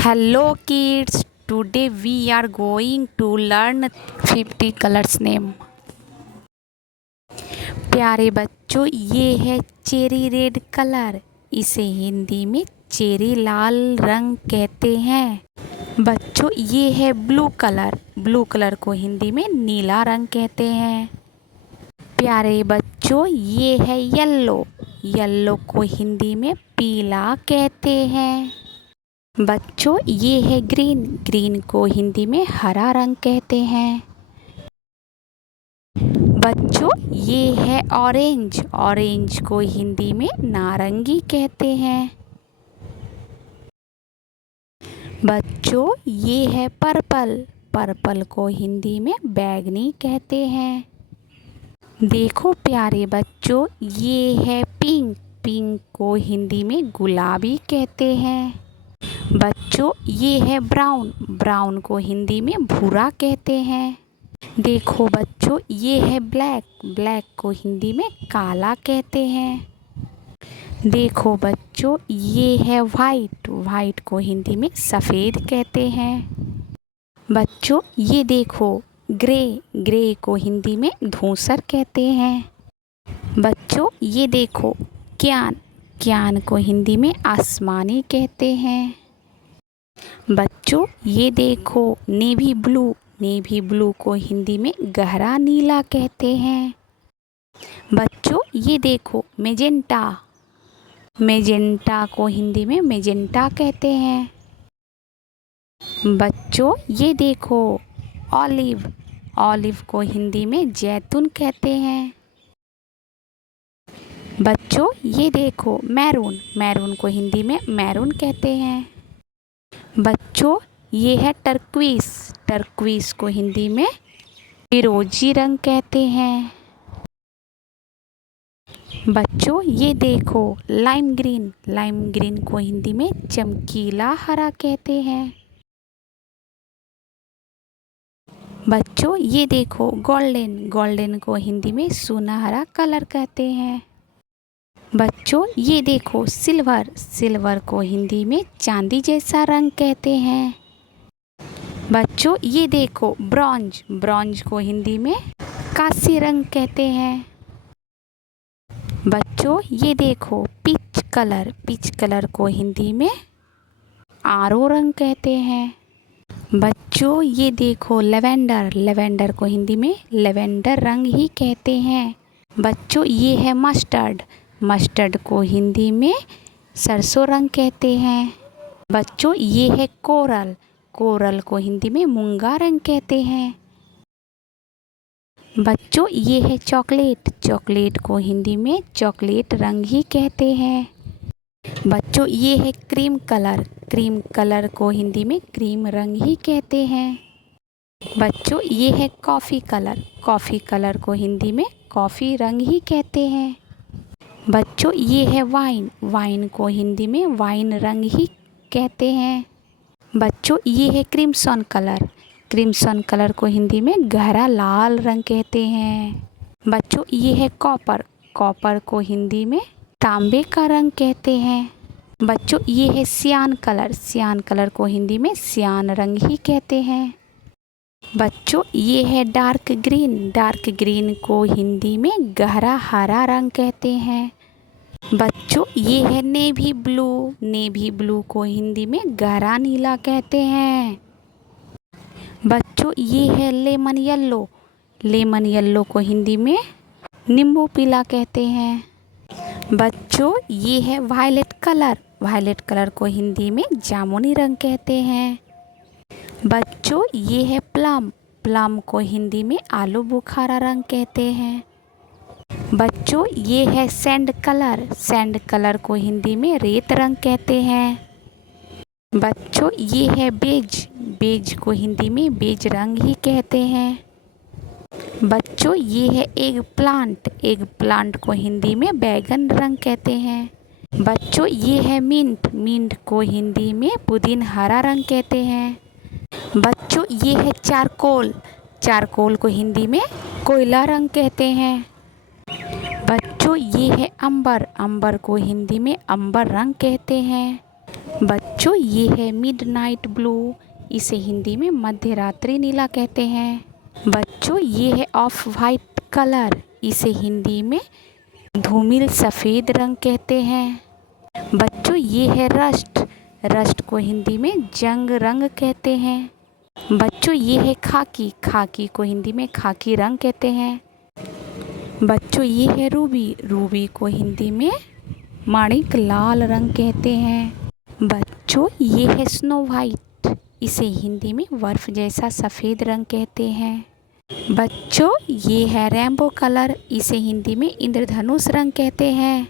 Hello kids, today we are going to learn 50 colors name। प्यारे बच्चों, ये है चेरी रेड कलर। इसे हिंदी में चेरी लाल रंग कहते हैं। बच्चों, ये है ब्लू कलर। ब्लू कलर को हिंदी में नीला रंग कहते हैं। प्यारे बच्चों, ये है येलो। येलो को हिंदी में पीला कहते हैं। बच्चों, ये है ग्रीन। ग्रीन को हिंदी में हरा रंग कहते हैं। बच्चों, ये है ऑरेंज। ऑरेंज को हिंदी में नारंगी कहते हैं। बच्चों, ये है पर्पल। पर्पल को हिंदी में बैंगनी कहते हैं। देखो प्यारे बच्चों, ये है पिंक। पिंक को हिंदी में गुलाबी कहते हैं। बच्चों, ये है ब्राउन। ब्राउन को हिंदी में भूरा कहते हैं। देखो बच्चों, ये है ब्लैक। ब्लैक को हिंदी में काला कहते हैं। देखो बच्चों, ये है वाइट। वाइट को हिंदी में सफ़ेद कहते हैं। बच्चों, ये देखो ग्रे। ग्रे को हिंदी में धूसर कहते हैं। बच्चों, ये देखो क्यान। क्यान को हिंदी में आसमानी कहते हैं। बच्चों, ये देखो नेवी ब्लू। नेवी ब्लू को हिंदी में गहरा नीला कहते हैं। बच्चों, ये देखो मेजेंटा। मेजेंटा को हिंदी में मेजेंटा कहते हैं। बच्चों, ये देखो ऑलिव। ऑलिव को हिंदी में जैतून कहते हैं। बच्चों, ये देखो मैरून। मैरून को हिंदी में मैरून कहते हैं। बच्चों, ये है टर्क्विस। टर्क्विस को हिंदी में फिरोजी रंग कहते हैं। बच्चों, ये देखो लाइम ग्रीन। लाइम ग्रीन को हिंदी में चमकीला हरा कहते हैं। बच्चों, ये देखो गोल्डन। गोल्डन को हिंदी में सुनहरा कलर कहते हैं। बच्चों, ये देखो सिल्वर। सिल्वर को हिंदी में चांदी जैसा रंग कहते हैं। बच्चों, ये देखो ब्रॉन्ज। ब्रॉन्ज को हिंदी में कांस्य रंग कहते हैं। बच्चों, ये देखो पीच कलर। पीच कलर को हिंदी में आरो रंग कहते हैं। बच्चों, ये देखो लेवेंडर। लेवेंडर को हिंदी में लेवेंडर रंग ही कहते हैं। बच्चों, ये है मस्टर्ड। मस्टर्ड को हिंदी में सरसों रंग कहते हैं। बच्चों, ये है कोरल। कोरल को हिंदी में मूंगा रंग कहते हैं। बच्चों, ये है चॉकलेट। चॉकलेट को हिंदी में चॉकलेट रंग ही कहते हैं। बच्चों, ये है क्रीम कलर। क्रीम कलर को हिंदी में क्रीम रंग ही कहते हैं। बच्चों, ये है कॉफ़ी कलर। कॉफ़ी कलर को हिंदी में कॉफ़ी रंग ही कहते हैं। बच्चों, ये है वाइन। वाइन को हिंदी में वाइन रंग ही कहते हैं। बच्चों, ये है क्रिम्सन कलर। क्रिम्सन कलर को हिंदी में गहरा लाल रंग कहते हैं। बच्चों, ये है कॉपर। कॉपर को हिंदी में तांबे का रंग कहते हैं। बच्चों, ये है सियान कलर। सियान कलर को हिंदी में सियान रंग ही कहते हैं। बच्चों, ये है डार्क ग्रीन। डार्क ग्रीन को हिंदी में गहरा हरा रंग कहते हैं। बच्चों, ये है नेवी ब्लू। नेवी ब्लू को हिंदी में गहरा नीला कहते हैं। बच्चों, ये है लेमन येलो। लेमन येलो को हिंदी में नींबू पीला कहते हैं। बच्चों, ये है वायलेट कलर। वायलेट कलर को हिंदी में जामुनी रंग कहते हैं। बच्चों, ये है प्लम। प्लम को हिंदी में आलू बुखारा रंग कहते हैं। बच्चों, ये है सैंड कलर। सैंड कलर को हिंदी में रेत रंग कहते हैं। बच्चों, ये है बेज। बेज को हिंदी में बेज रंग ही कहते हैं। बच्चों, ये है एग प्लांट। एग प्लांट को हिंदी में बैगन रंग कहते हैं। बच्चों, ये है मिंट। मिंट को हिंदी में पुदीन हरा रंग कहते हैं। बच्चों, ये है चारकोल। चारकोल को हिंदी में कोयला रंग कहते हैं। बच्चों, ये है अंबर। अंबर को हिंदी में अंबर रंग कहते हैं। बच्चों ये है मिडनाइट ब्लू, इसे हिंदी में मध्य रात्रि नीला कहते हैं। बच्चों ये है ऑफ वाइट कलर, इसे हिंदी में धूमिल सफ़ेद रंग कहते हैं। बच्चों ये है रस्ट, रस्ट को हिंदी में जंग रंग कहते हैं। बच्चों ये है खाकी, खाकी को हिंदी में खाकी रंग कहते हैं। बच्चों ये है रूबी, रूबी को हिंदी में माणिक लाल रंग कहते हैं। बच्चों ये है स्नो वाइट, इसे हिंदी में बर्फ जैसा सफ़ेद रंग कहते हैं। बच्चों ये है रेनबो कलर, इसे हिंदी में इंद्रधनुष रंग कहते हैं।